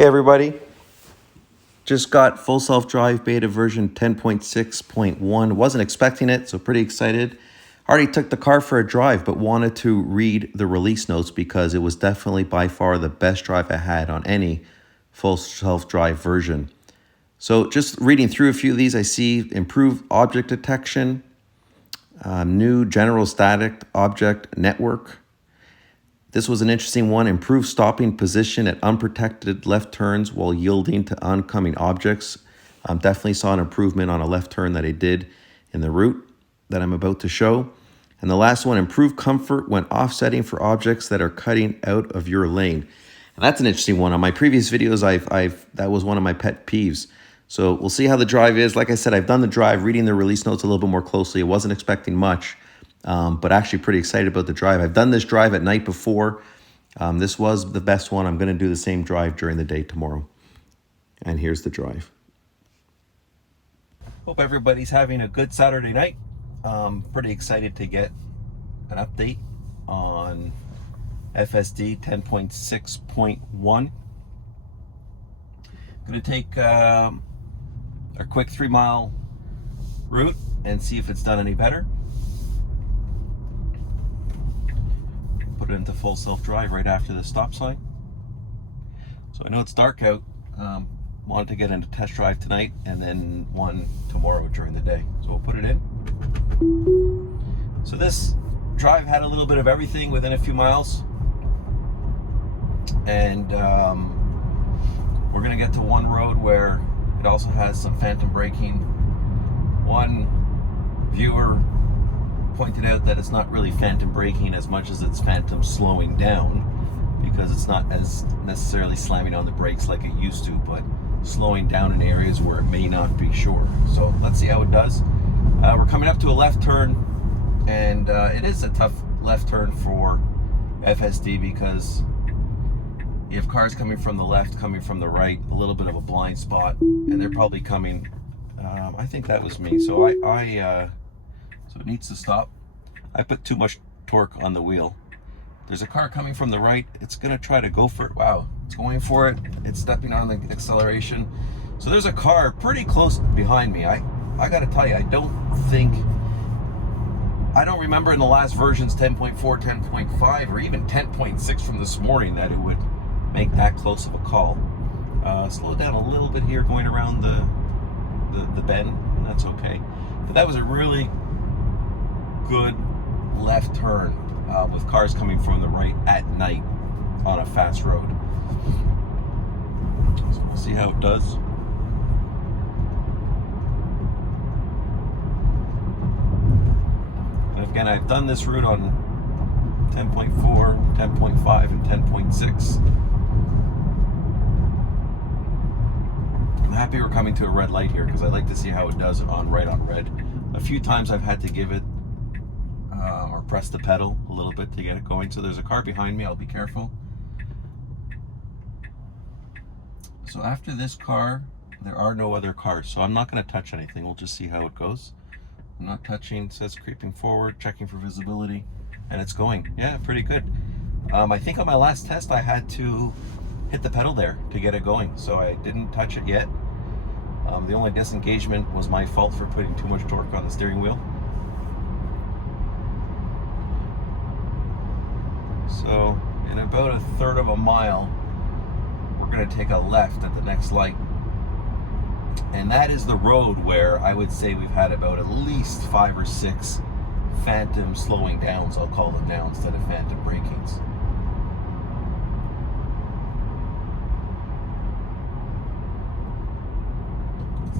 Hey everybody, just got full self-drive beta version 10.6.1. Wasn't expecting it, so pretty excited. Already took the car for a drive, but wanted to read the release notes because it was definitely by far the best drive I had on any full self-drive version. So just reading through a few of these, I see improved object detection, new general static object network. This was an interesting one. Improved stopping position at unprotected left turns while yielding to oncoming objects. Definitely saw an improvement on a left turn that I did in the route that I'm about to show. And the last one, improved comfort when offsetting for objects that are cutting out of your lane. And that's an interesting one. On my previous videos, that was one of my pet peeves. So we'll see how the drive is. Like I said, I've done the drive, reading the release notes a little bit more closely. I wasn't expecting much. But actually pretty excited about the drive. I've done this drive at night before. This was the best one. I'm going to do the same drive during the day tomorrow. And here's the drive. Hope everybody's having a good Saturday night. Pretty excited to get an update on FSD 10.6.1. Going to take a quick 3-mile route and see if it's done any better. Put it into full self-drive right after the stop sign. So I know it's dark out. Wanted to get into test drive tonight and then one tomorrow during the day. So we'll put it in. So this drive had a little bit of everything within a few miles. And we're gonna get to one road where it also has some phantom braking. One viewer pointed out that it's not really phantom braking as much as it's phantom slowing down, because it's not as necessarily slamming on the brakes like it used to, but slowing down in areas where it may not be sure. So let's see how it does. We're coming up to a left turn, and it is a tough left turn for FSD because you have cars coming from the left, coming from the right, a little bit of a blind spot, and they're probably coming. I think that was me. So so it needs to stop. I put too much torque on the wheel. There's a car coming from the right. It's gonna try to go for it. Wow, it's going for it. It's stepping on the acceleration. So there's a car pretty close behind me. I gotta tell you, I don't remember in the last versions, 10.4, 10.5, or even 10.6 from this morning, that it would make that close of a call. Slow down a little bit here going around the bend, and that's okay. But that was a really good left turn with cars coming from the right at night on a fast road. So we'll see how it does. And again, I've done this route on 10.4, 10.5, and 10.6. I'm happy we're coming to a red light here because I like to see how it does on red. A few times I've had to give it or press the pedal a little bit to get it going. So there's a car behind me, I'll be careful. So after this car, there are no other cars, so I'm not going to touch anything. We'll just see how it goes. I'm not touching. It says creeping forward, checking for visibility, and it's going. Yeah, pretty good. I think on my last test I had to hit the pedal there to get it going, so I didn't touch it yet. The only disengagement was my fault for putting too much torque on the steering wheel. So in about a third of a mile, we're going to take a left at the next light. And that is the road where I would say we've had about at least 5 or 6 phantom slowing downs, I'll call them now, instead of phantom brakings.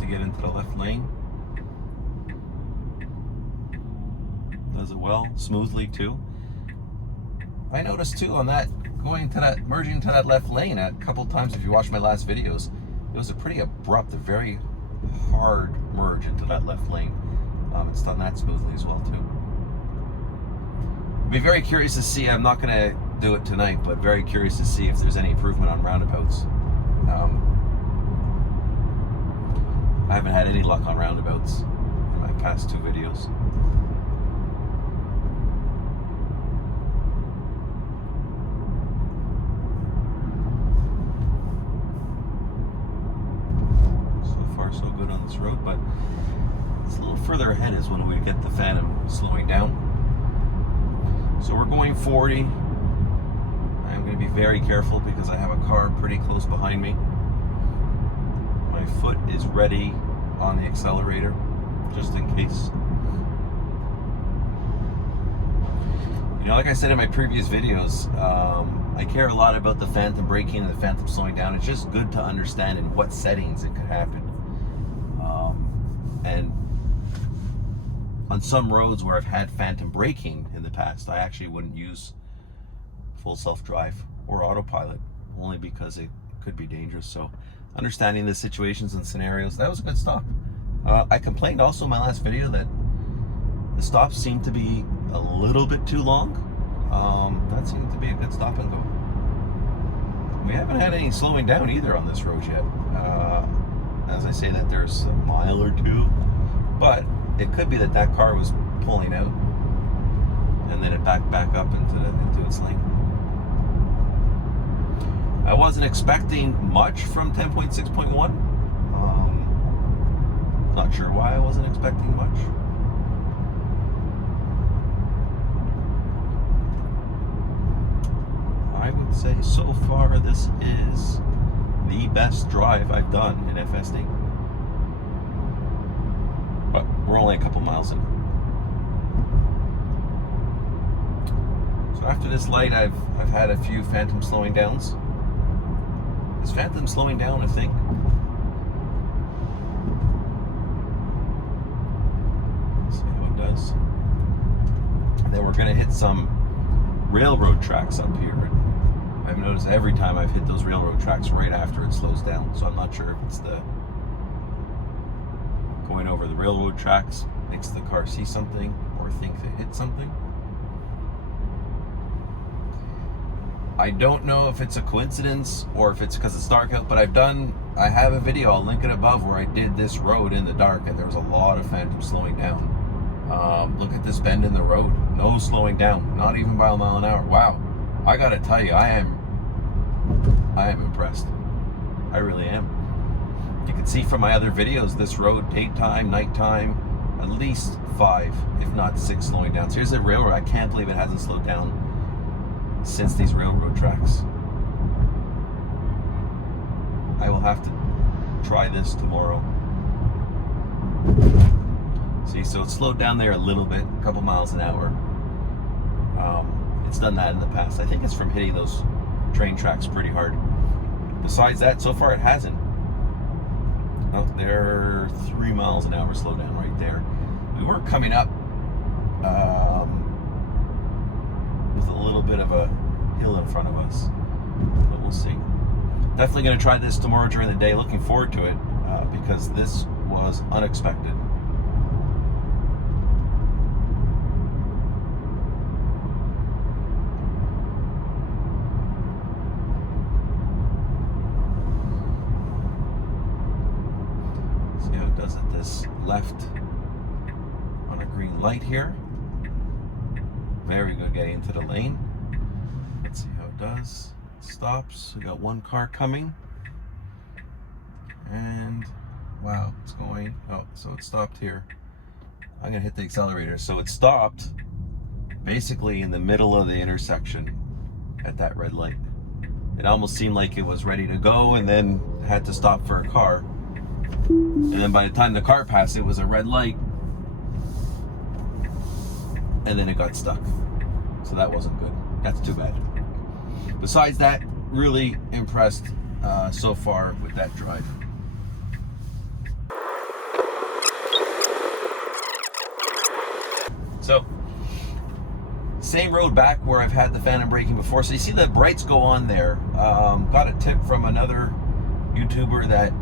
To get into the left lane. Does it well, smoothly too. I noticed too on that, merging to that left lane a couple times, if you watch my last videos, it was a pretty abrupt, a very hard merge into that left lane. It's done that smoothly as well too. I'd be very curious to see, I'm not gonna do it tonight, but very curious to see if there's any improvement on roundabouts. I haven't had any luck on roundabouts in my past 2 videos. bit on this road, but it's a little further ahead is when we get the Phantom slowing down. So we're going 40. I'm going to be very careful because I have a car pretty close behind me. My foot is ready on the accelerator, just in case. You know, like I said in my previous videos, I care a lot about the Phantom braking and the Phantom slowing down. It's just good to understand in what settings it could happen. And on some roads where I've had Phantom braking in the past, I actually wouldn't use full self-drive or autopilot, only because it could be dangerous. So understanding the situations and scenarios, that was a good stop. I complained also in my last video that the stops seemed to be a little bit too long. That seemed to be a good stop and go. We haven't had any slowing down either on this road yet. As I say that, there's a mile or two, but it could be that that car was pulling out and then it backed back up into its lane. I wasn't expecting much from 10.6.1. Not sure why I wasn't expecting much. I would say so far this is the best drive I've done in FSD. But we're only a couple miles in. So after this light, I've had a few Phantom slowing downs. Is Phantom slowing down a thing? Let's see how it does. And then we're gonna hit some railroad tracks up here. I've noticed every time I've hit those railroad tracks right after it slows down, so I'm not sure if it's the going over the railroad tracks makes the car see something or think it hit something. I don't know if it's a coincidence or if it's because it's dark out, but I have a video, I'll link it above, where I did this road in the dark and there was a lot of Phantom slowing down. Look at this bend in the road, no slowing down, not even by a mile an hour. Wow. I gotta tell you, I am impressed. I really am. You can see from my other videos, this road, daytime, nighttime, at least 5, if not 6 slowing down. So here's a railroad. I can't believe it hasn't slowed down since these railroad tracks. I will have to try this tomorrow. See, so it slowed down there a little bit, a couple miles an hour. It's done that in the past. I think it's from hitting those train tracks pretty hard. Besides that, so far it hasn't. Oh, they're 3 miles an hour slow down right there. We were coming up with a little bit of a hill in front of us, but we'll see. Definitely going to try this tomorrow during the day. Looking forward to it because this was unexpected. Does it this left on a green light here. Very good getting into the lane. Let's see how it does. It stops. We got one car coming. And wow, it's going. Oh, so it stopped here. I'm gonna hit the accelerator. So it stopped basically in the middle of the intersection at that red light. It almost seemed like it was ready to go and then had to stop for a car. And then by the time the car passed, it was a red light. And then it got stuck. So that wasn't good. That's too bad. Besides that, really impressed so far with that drive. So, same road back where I've had the Phantom braking before. So you see the brights go on there. Got a tip from another YouTuber that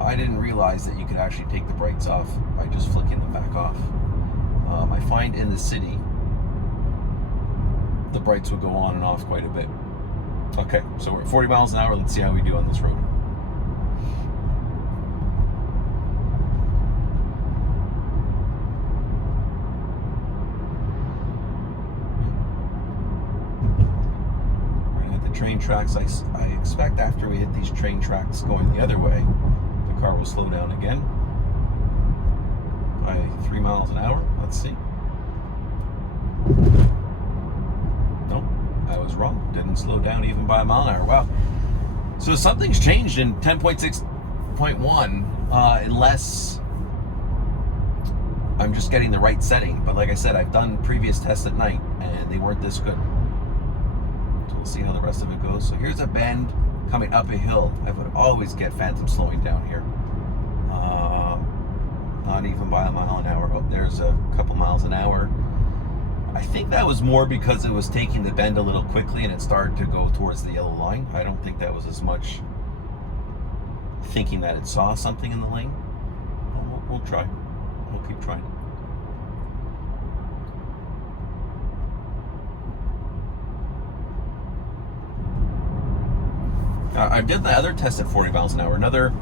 I didn't realize that you could actually take the brights off by just flicking them back off. I find in the city, the brights would go on and off quite a bit. Okay, so we're at 40 miles an hour. Let's see how we do on this road. We're gonna hit the train tracks. I expect after we hit these train tracks going the other way, the car will slow down again. by 3 miles an hour. Let's see. Nope, I was wrong. Didn't slow down even by a mile an hour. Wow. So something's changed in 10.6.1, unless I'm just getting the right setting. But like I said, I've done previous tests at night and they weren't this good. So we'll see how the rest of it goes. So here's a bend coming up a hill. I would always get phantom slowing down here. Not even by a mile an hour. Oh, there's a couple miles an hour. I think that was more because it was taking the bend a little quickly and it started to go towards the yellow line. I don't think that was as much thinking that it saw something in the lane. We'll try. We'll keep trying. I did the other test at 40 miles an hour. Another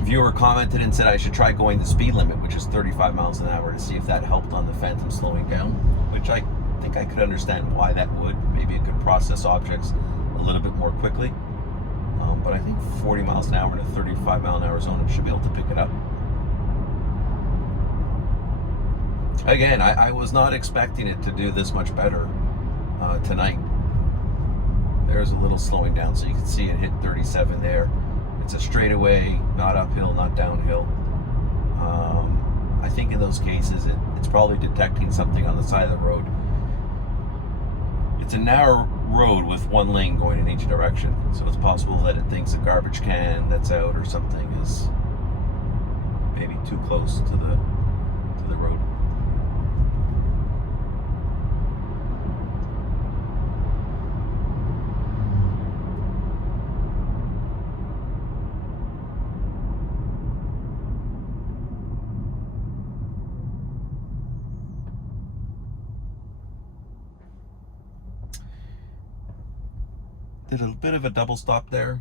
viewer commented and said I should try going the speed limit, which is 35 miles an hour, to see if that helped on the phantom slowing down, which I think I could understand why that would. Maybe it could process objects a little bit more quickly. But I think 40 miles an hour in a 35 mile an hour zone, it should be able to pick it up. Again, I was not expecting it to do this much better tonight. There's a little slowing down, so you can see it hit 37 there. It's a straightaway, not uphill, not downhill. I think in those cases, it's probably detecting something on the side of the road. It's a narrow road with one lane going in each direction, so it's possible that it thinks a garbage can that's out or something is maybe too close to the road. Did a bit of a double stop there.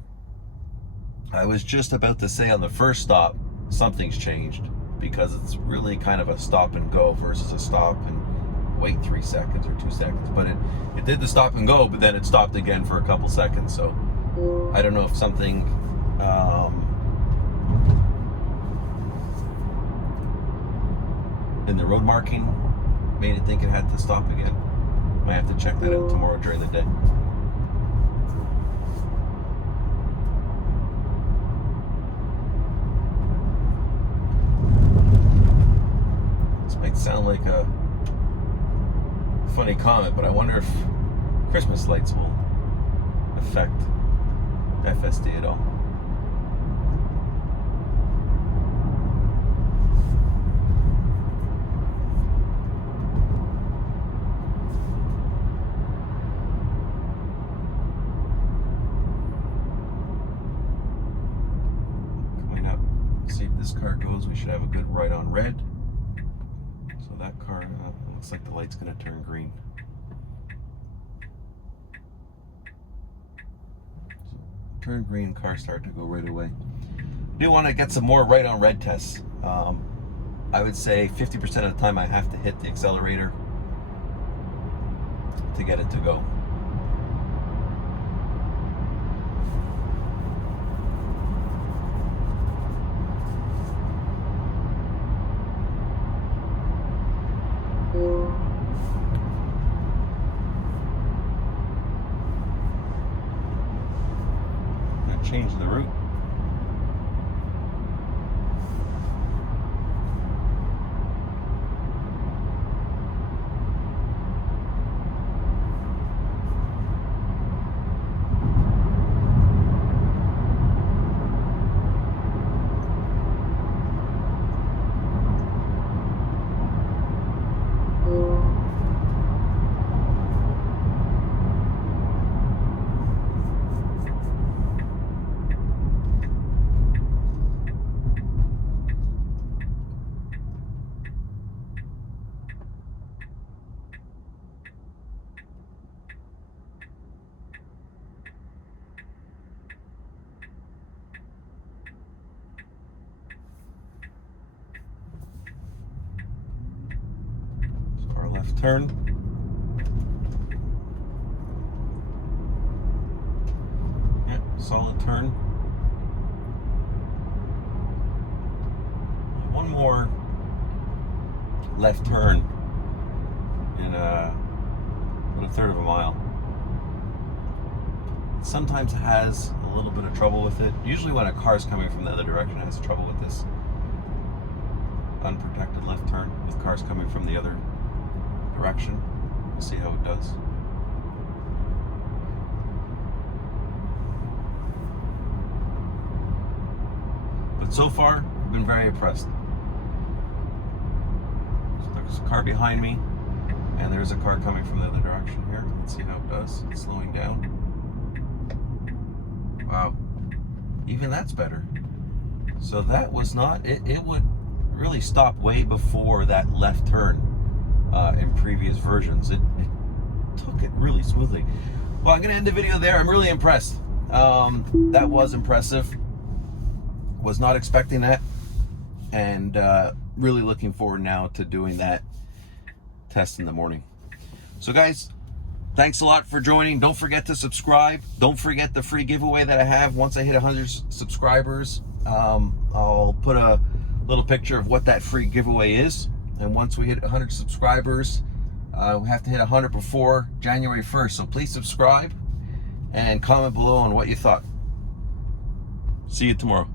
I was just about to say on the first stop, something's changed, because it's really kind of a stop and go versus a stop and wait 3 seconds or 2 seconds. But it did the stop and go, but then it stopped again for a couple seconds. So I don't know if something in the road marking made it think it had to stop again. Might have to check that out tomorrow during the day. Might sound like a funny comment, but I wonder if Christmas lights will affect FSD at all. Coming up, see if this car goes. We should have a good right on red. That car looks like the light's going to turn green. So, turn green, car start to go right away. Do want to get some more right on red tests. I would say 50% of the time I have to hit the accelerator to get it to go. Change the route. Left turn. Yep, solid turn. more left turn in about a third of a mile. Sometimes it has a little bit of trouble with it. Usually when a car's coming from the other direction, it has trouble with this unprotected left turn with cars coming from the other direction. We'll see how it does. But so far, I've been very impressed. So there's a car behind me, and there's a car coming from the other direction here. Let's see how it does. It's slowing down. Wow, even that's better. So that was not, it would really stop way before that left turn in previous versions. It took it really smoothly. Well, I'm gonna end the video there. I'm really impressed. That was impressive. Was not expecting that, and really looking forward now to doing that test in the morning. So guys, thanks a lot for joining. Don't forget to subscribe. Don't forget the free giveaway that I have. Once I hit 100 subscribers, I'll put a little picture of what that free giveaway is. And once we hit 100 subscribers, we have to hit 100 before January 1st. So please subscribe and comment below on what you thought. See you tomorrow.